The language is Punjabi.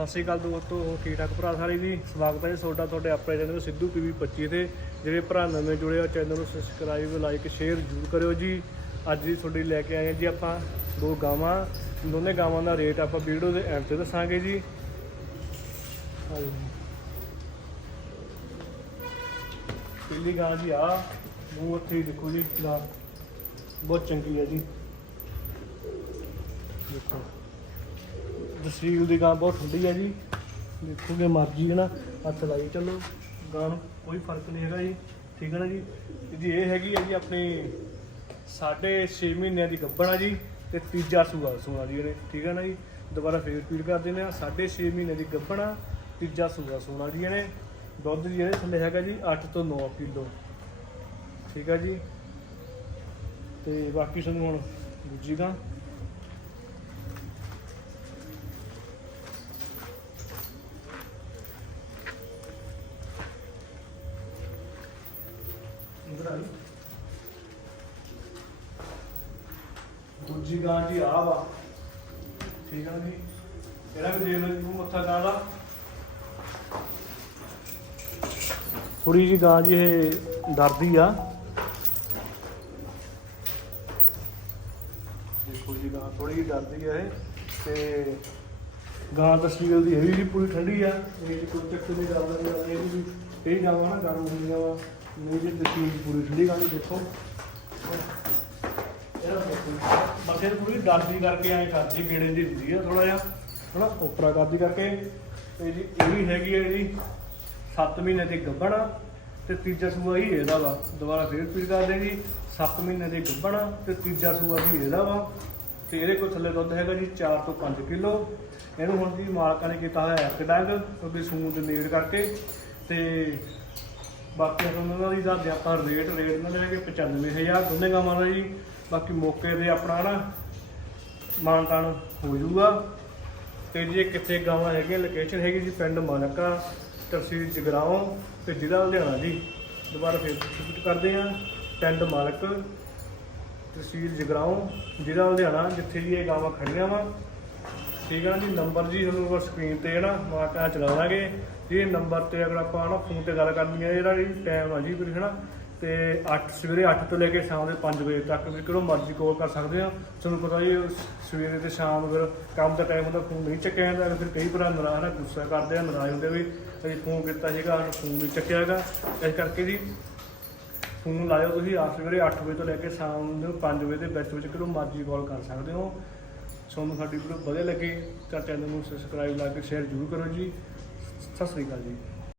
ਸਤਿ ਸ਼੍ਰੀ ਅਕਾਲ ਦੋਸਤੋ, ਹੋਰ ਠੀਕ ਠਾਕ ਭਰਾ ਸਾਰੇ ਜੀ? ਸਵਾਗਤ ਹੈ ਜੀ ਤੁਹਾਡਾ, ਤੁਹਾਡੇ ਆਪਣੇ ਚੈਨਲ ਸਿੱਧੂ ਪੀਵੀ 25 ਤੇ। ਜਿਹੜੇ ਭਰਾ ਨਵੇਂ ਜੁੜੇ ਹੋ ਚੈਨਲ ਨੂੰ ਸਬਸਕ੍ਰਾਈਬ ਲਾਈਕ ਸ਼ੇਅਰ ਜ਼ਰੂਰ ਕਰਿਓ ਜੀ। ਅੱਜ ਦੀ ਤੁਹਾਡੀ ਲੈ ਕੇ ਆਏ ਹਾਂ ਜੀ ਆਪਾਂ ਦੋ ਗਾਵਾਂ। ਦੋਨੇ ਗਾਵਾਂ ਦਾ ਰੇਟ ਆਪਾਂ ਵੀਡੀਓ ਦੇ ਐਂਡ ਤੇ ਦੱਸਾਂਗੇ ਜੀ। ਪਹਿਲੀ ਗਾਂ ਜੀ ਆ, ਮੂੰਹ ਉੱਥੇ ਦੇਖੋ ਜੀ ਬਹੁਤ ਚੰਗੀ ਹੈ ਜੀ। ਦੇਖੋ। ਦਸੀਲ ਦੀ ਗਾਂ ਬਹੁਤ ਠੰਡੀ ਹੈ ਜੀ। ਦੇਖੋਗੇ ਮਰਜ਼ੀ ਹੈ ਨਾ। ਹੱਥ ਲਾਈ ਚੱਲੋ। ਗਾਂ ਨੂੰ ਕੋਈ ਫ਼ਰਕ ਨਹੀਂ ਹੈਗਾ ਜੀ। ਠੀਕ ਹੈ ਨਾ ਜੀ? ਜੀ ਇਹ ਹੈਗੀ ਹੈ ਜੀ ਆਪਣੇ ਸਾਢੇ 6 ਮਹੀਨਿਆਂ ਦੀ ਗੱਭਣ ਆ ਜੀ ਤੇ ਤੀਜਾ ਸੂਆ ਸੂਆ ਜੀ ਇਹਨੇ। ਠੀਕ ਹੈ ਨਾ ਜੀ? ਦੁਬਾਰਾ ਫੇਰ ਰਿਪੀਟ ਕਰ ਦਿੰਦੇ ਆ ਸਾਢੇ 6 ਮਹੀਨੇ ਦੀ ਗੱਭਣ ਆ, ਤੀਜਾ ਸੂਆ ਸੋਨਾ ਜੀ ਇਹਨੇ। ਦੁੱਧ ਜੀ ਇਹਦੇ ਥੱਲੇ ਹੈਗਾ ਜੀ 8 ਤੋਂ 9 ਕਿਲੋ। ਠੀਕ ਹੈ ਜੀ? ਤੇ ਬਾਕੀ ਸਾਨੂੰ ਹੁਣ ਦੂਜੀ ਗਾਂ। ਇਧਰ ਦੂਜੀ ਗਾਂ ਜੀ ਆ ਵਾ। ਠੀਕ ਹੈ ਜੀ? ਇਹਦਾ ਵੀ ਦੇਖ ਲਓ ਮੱਥਾ ਗਾਂ ਦਾ ਥੋੜੀ ਜੀ ਗਾਂ ਜੀ ਇਹ ਡਰਦੀ ਆ। ਦੇਖੋ ਜੀ, ਗਾਂ ਥੋੜੀ ਜੀ ਡਰਦੀ ਆ ਇਹ। ਤੇ ਗਾਂ ਤਸਵੀਰ ਦੀ ਇਹ ਵੀ ਪੂਰੀ ਠੰਡੀ ਆ। ਇਹ ਕੋਈ ਚੱਕਰ ਨਹੀਂ ਗੱਲ ਇਹ ਵੀ ਇਹ ਗਾਵਾਂ ਨਾ, ਗਰਮ ਹੁੰਦੀਆਂ ਵਾ। ਨਹੀਂ ਜੀ ਤਸਵੀਰ ਪੂਰੀ ਠੰਡੀ ਗਾਂ ਦੇਖੋ। ਇਹਦਾ ਦੇਖੋ ਬਸ ਇਹ ਪੂਰੀ ਡਰਦੀ ਕਰਕੇ ਐਂ ਕਰਦੀ, ਗੇੜੇ ਦੀ ਹੁੰਦੀ ਆ ਥੋੜਾ ਜਿਹਾ ਹਨਾ ਉਪਰਾ ਕਰਦੀ ਕਰਕੇ। ਤੇ ਜੀ, ਇਹ ਵੀ ਹੈਗੀ ਹੈ ਜੀ 7 ਮਹੀਨੇ ਦੀ ਗੱਭਣ ਆ, ਤੇ ਤੀਜਾ ਸੂਆ ਹੀ ਇਹਦਾ ਵਾ। ਦੁਬਾਰਾ ਫੇਰ ਰਿਪੀਟ ਕਰਦੇ ਜੀ 7 ਮਹੀਨੇ ਦੀ ਗੱਭਣ ਆ, ਤੇ ਤੀਜਾ ਸੂਆ ਹੀ ਇਹਦਾ ਵਾ। ਤੇ ਇਹਦੇ ਕੋਲ ਥੱਲੇ ਦੁੱਧ ਹੈਗਾ ਜੀ 4 ਤੋਂ 5 ਕਿਲੋ। ਇਹਨੂੰ ਹੁਣ ਜੀ ਮਾਲਕਾਂ ਨੇ ਕੀਤਾ ਹੋਇਆ ਇੱਕ ਡੰਗ ਕਿਉਂਕਿ ਸੂਦ ਦੇ ਨੇੜ ਕਰਕੇ। ਤੇ ਬਾਕੀ ਹੁਣ ਉਹਨਾਂ ਦੀ ਦੱਸਦੇ ਆਪਾਂ ਰੇਟ ਰੇਟ ਇਹਨਾਂ ਦੇ ਹੈਗੇ 95000 ਦੋਨੇ ਗਾਵਾਂ ਦਾ ਜੀ। ਬਾਕੀ ਮੌਕੇ ਤੇ ਆਪਣਾ ਨਾ ਮਾਨਤਾਨ ਹੋ ਜਾਊਗਾ। ਤੇ ਜੇ ਕਿੱਥੇ ਗਾਵਾਂ ਹੈਗੀਆਂ ਲੋਕੇਸ਼ਨ ਹੈਗੀ ਜੀ ਪਿੰਡ ਮਾਨਕਾ, ਤਹਿਸੀਲ ਜਗਰਾਓਂ ਤੇ ਜ਼ਿਲ੍ਹਾ ਲੁਧਿਆਣਾ ਜੀ। ਦੁਬਾਰਾ ਫੇਰ ਰਿਪੀਟ ਕਰਦੇ ਆ ਪਿੰਡ ਮਾਲਕ ਤਹਿਸੀਲ ਜਗਰਾਓਂ ਜ਼ਿਲ੍ਹਾ ਲੁਧਿਆਣਾ, ਜਿੱਥੇ ਜੀ ਇਹ ਗਾਵਾਂ ਖੜੀਆਂ ਵਾ। ਠੀਕ ਹੈ ਨਾ ਜੀ ਨੰਬਰ ਜੀ ਤੁਹਾਨੂੰ ਉਹ ਸਕਰੀਨ ਤੇ ਹੈ ਨਾ ਮਾਰਕਾ ਚਲਾ ਦਾਂਗੇ ਜੀ ਨੰਬਰ ਤੇ ਅਗਰ ਆਪਾਂ ਨਾ ਫੋਨ ਤੇ ਗੱਲ ਕਰਨੀ ਹੈ, ਇਹਦਾ ਜੀ ਟਾਈਮ ਆ ਜੀ ਫਿਰ ਹੈ ਨਾ ਤੇ 8 ਸਵੇਰੇ 8 ਤੋਂ ਲੈ ਕੇ ਸ਼ਾਮ ਦੇ 5 ਵਜੇ ਤੱਕ ਵੀ ਕਿਹੜਾ ਮਰਜ਼ੀ ਕਾਲ ਕਰ ਸਕਦੇ ਆ। ਤੁਹਾਨੂੰ ਪਤਾ ਜੀ, ਸਵੇਰੇ ਤੇ ਸ਼ਾਮ ਫਿਰ ਕੰਮ ਦਾ ਟਾਈਮ ਹੁੰਦਾ ਫੋਨ ਨਹੀਂ ਚੱਕਿਆ ਜਾਂਦਾ ਫਿਰ ਕਈ ਭਰਾ ਨਰਾਜ਼ ਨਾ ਗੁੱਸਾ ਕਰਦੇ ਆ, ਨਰਾਜ਼ ਹੁੰਦੇ ਵੀ ਅਸੀਂ ਫੋਨ ਕੀਤਾ ਸੀਗਾ, ਸਾਨੂੰ ਫੋਨ ਨਹੀਂ ਚੱਕਿਆ ਹੈਗਾ। ਇਸ ਕਰਕੇ ਜੀ ਫੋਨ ਲਾਇਓ ਤੁਸੀਂ ਆ ਸਵੇਰੇ 8 ਵਜੇ ਤੋਂ ਲੈ ਕੇ ਸ਼ਾਮ ਨੂੰ 5 ਵਜੇ ਦੇ ਵਿੱਚ ਵਿੱਚ ਕਿਹੜਾ ਮਰਜ਼ੀ ਕਾਲ ਕਰ ਸਕਦੇ ਹੋ। ਤੁਹਾਨੂੰ ਸਾਡੀ ਵੀਡੀਓ ਵਧੀਆ ਲੱਗੇ ਤਾਂ ਚੈਨਲ ਨੂੰ ਸਬਸਕ੍ਰਾਈਬ ਲਾ ਕੇ ਸ਼ੇਅਰ ਜ਼ਰੂਰ ਕਰੋ ਜੀ। ਸਤਿ ਸ੍ਰੀ ਅਕਾਲ ਜੀ।